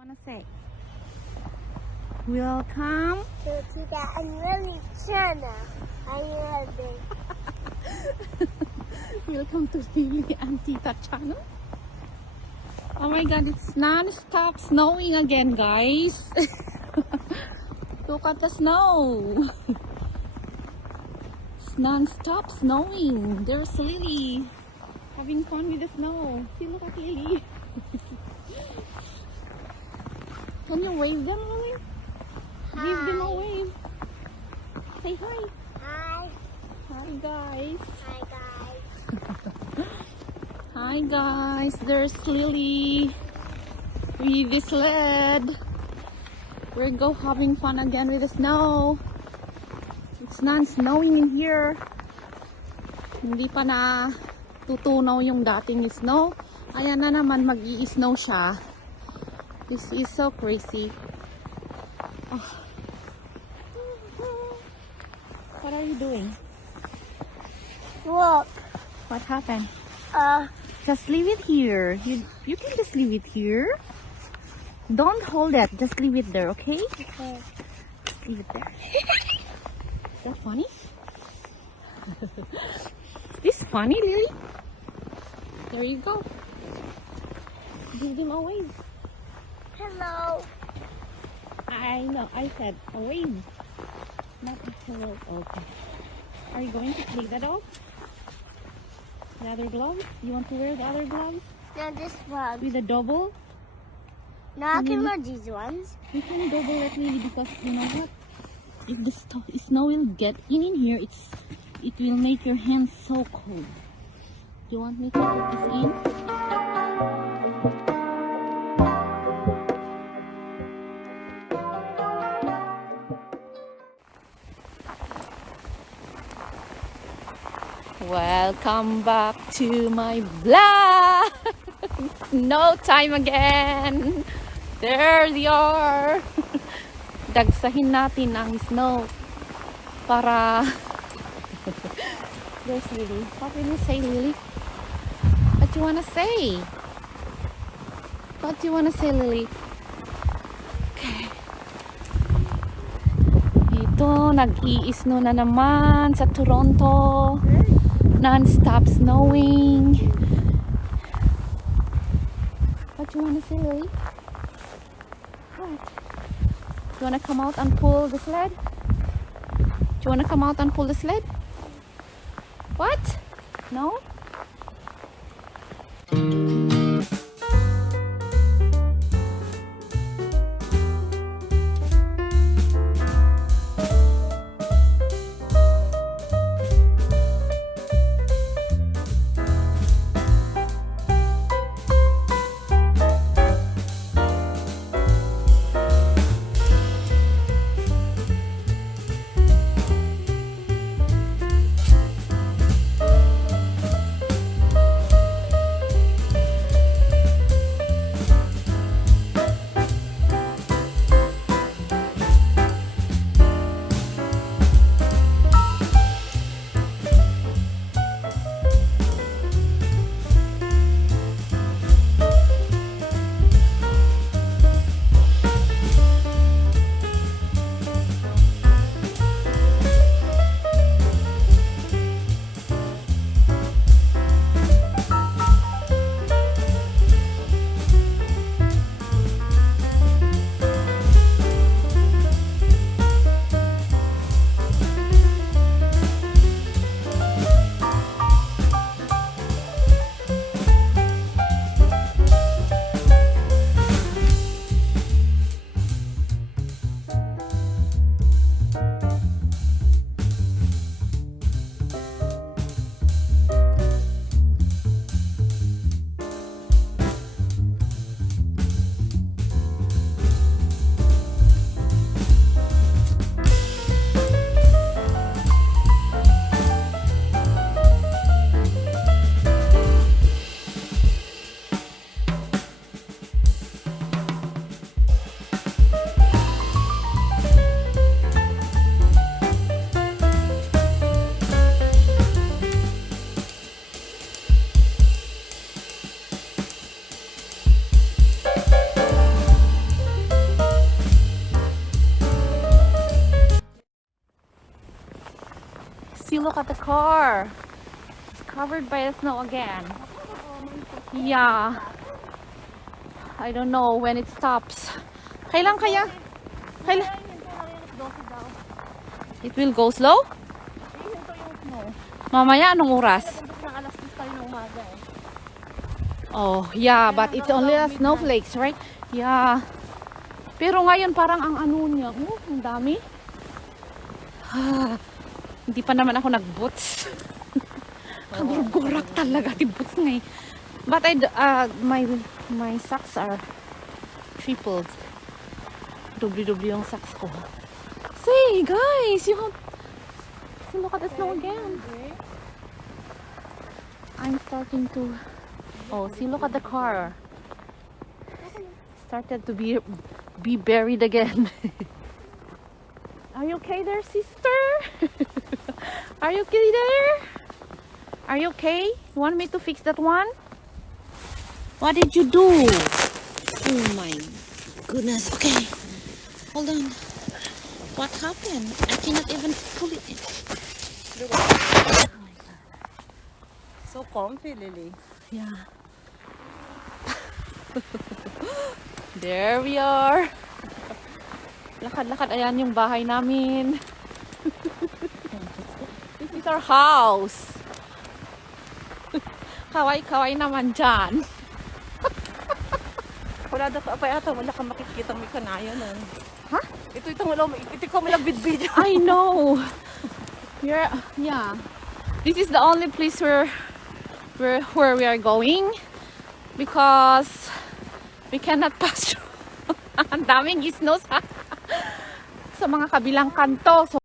Wanna say welcome to the unwilling channel. welcome to Lily and Tita channel. Oh my god, it's non-stop snowing again, guys. Look at the snow. It's non-stop snowing. There's Lily having fun with the snow. See, look at Lily. Can you wave them, Lily? Hi. Give them a wave. Say hi. Hi. Hi, guys. Hi, guys. Hi, guys. There's Lily with the sled. We're having fun again with the snow. It's non-snowing in here. Hindi pa na tutunaw yung dating snow. Ayan na naman, mag-i-snow siya. This is so crazy. Oh. What are you doing? Look. What happened? Just leave it here. You can just leave it here. Don't hold it. Just leave it there, okay? Okay. Just leave it there. Is that funny? Is this funny, Lily? There you go. Give them a wave. Hello. I know. I said a wave. Not a hello. Okay. Are you going to take that off? The other gloves? You want to wear the other gloves? No, this one. With a double? No, I can wear these ones. We can double it really because you know what? If the snow will get in here, it will make your hands so cold. Do you want me to put this in? Welcome back to my vlog. Snow time again. There they are. Dagsahin natin ang snow para there's Lily. What will you say, Lily? What you wanna say? What you wanna say, Lily? Okay. Ito, nag-i-snow na naman sa Toronto. Non-stop snowing. What you wanna say, Lily? What? You wanna come out and pull the sled? Do you wanna come out and pull the sled? What? No? look at the car. It's covered by the snow again. Yeah. I don't know when it stops. Kailan kaya? Kailan? It will go slow? Mamaya anong oras? Oh, yeah, but it's only a snowflakes, right? Yeah. Pero ngayon parang ang ano niya, ang dami. Hindi pa naman ako nag-boots. Kagugurak talaga ti boots nga eh. But my socks are tripled. Doble-doble yung socks ko. See, guys, look at the snow again. I'm starting to. Oh, see, look at the car. Started to be buried again. Are you okay there, sister? Are you okay there? Are you okay? You want me to fix that one? What did you do? Oh my goodness. Okay. Hold on. What happened? I cannot even pull it in. So comfy, Lily. Yeah. There we are. Lakad-lakad. Ayan yung bahay namin. This is our house. Kaway-kaway naman dyan. Wala daw ka pa yata, wala kang makikita may kanayo nun. Huh? Ito ko may video. I know. Yeah. This is the only place where we are going because we cannot pass through. Ang daming snow sa mga kabilang kanto. So,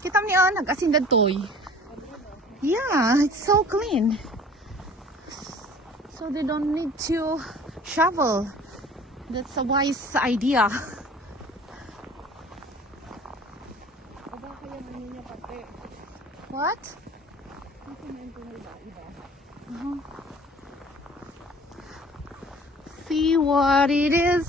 kita niyo, nag-asindad toy. Yeah, it's so clean. So they don't need to shovel. That's a wise idea. What? See what it is.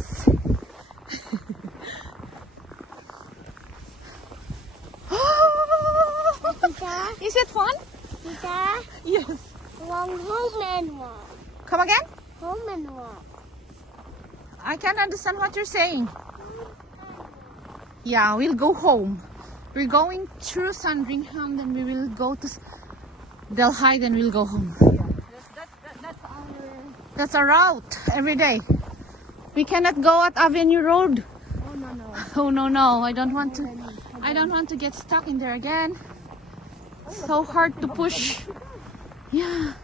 Is it fun? Tita, Yes. home and walk. Come again? Home and walk. I can't understand what you're saying. Yeah, we'll go home. We're going through Sandringham, then we will go to Delhi, then we'll go home. That's our route every day. We cannot go at Avenue Road. Oh no. Oh no, I don't want to get stuck in there again. So hard to push. Yeah.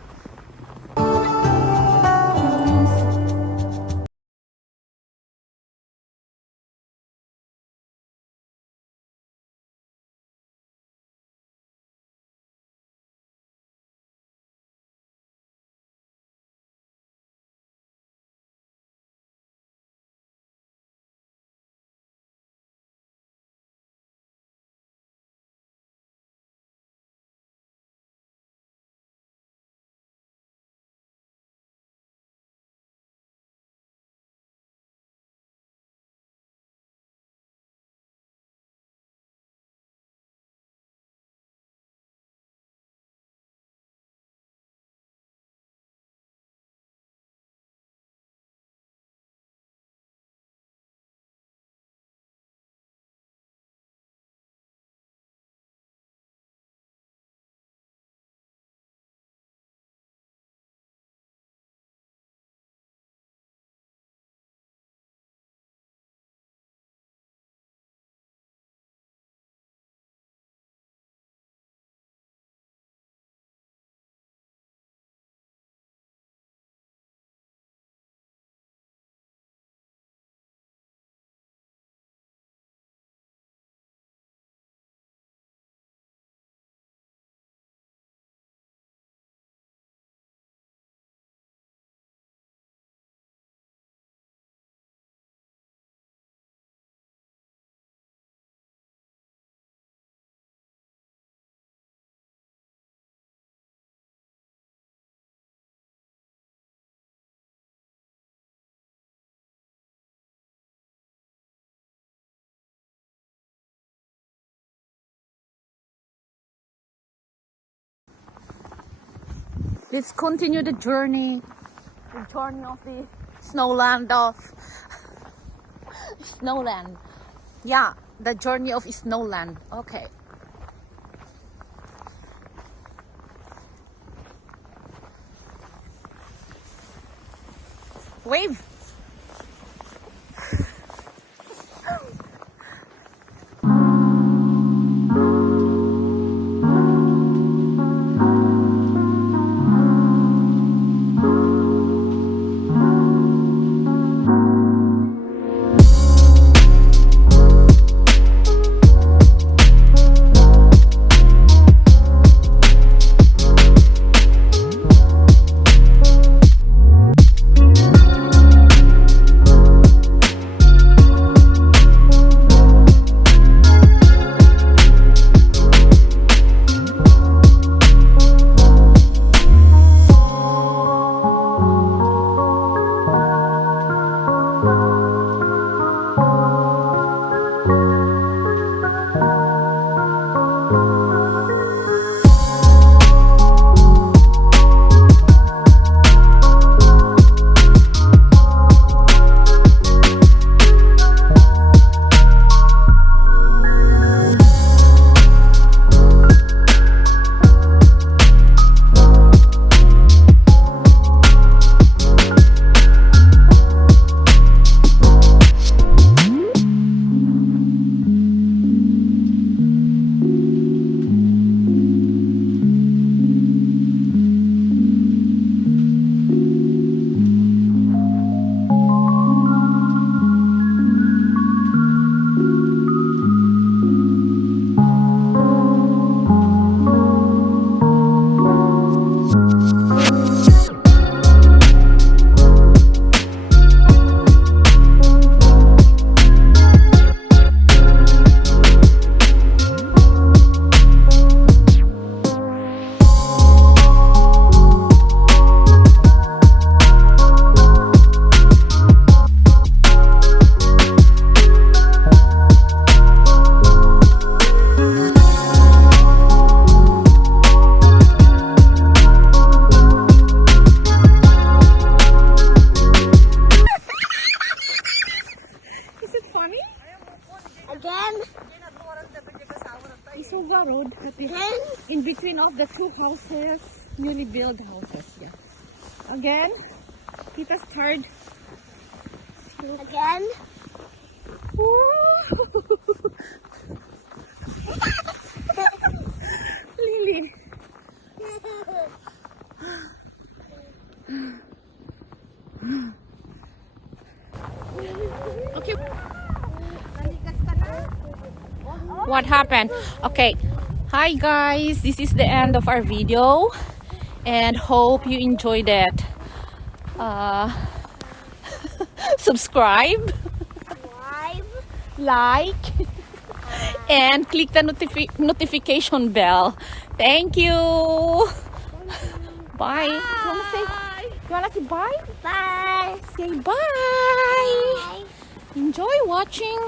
Let's continue the journey. The journey of the snowland of snowland. Yeah, the journey of snowland. Okay. Wave. Road in between of the two houses, newly built houses. Yeah. Again, Tita's tired. Again. Lily. Okay. What happened? Okay. Hi guys, this is the end of our video and hope you enjoyed it. Subscribe, like, and click the notification bell. Thank you. Bye. You wanna say bye? Bye. Say bye. Bye. Enjoy watching.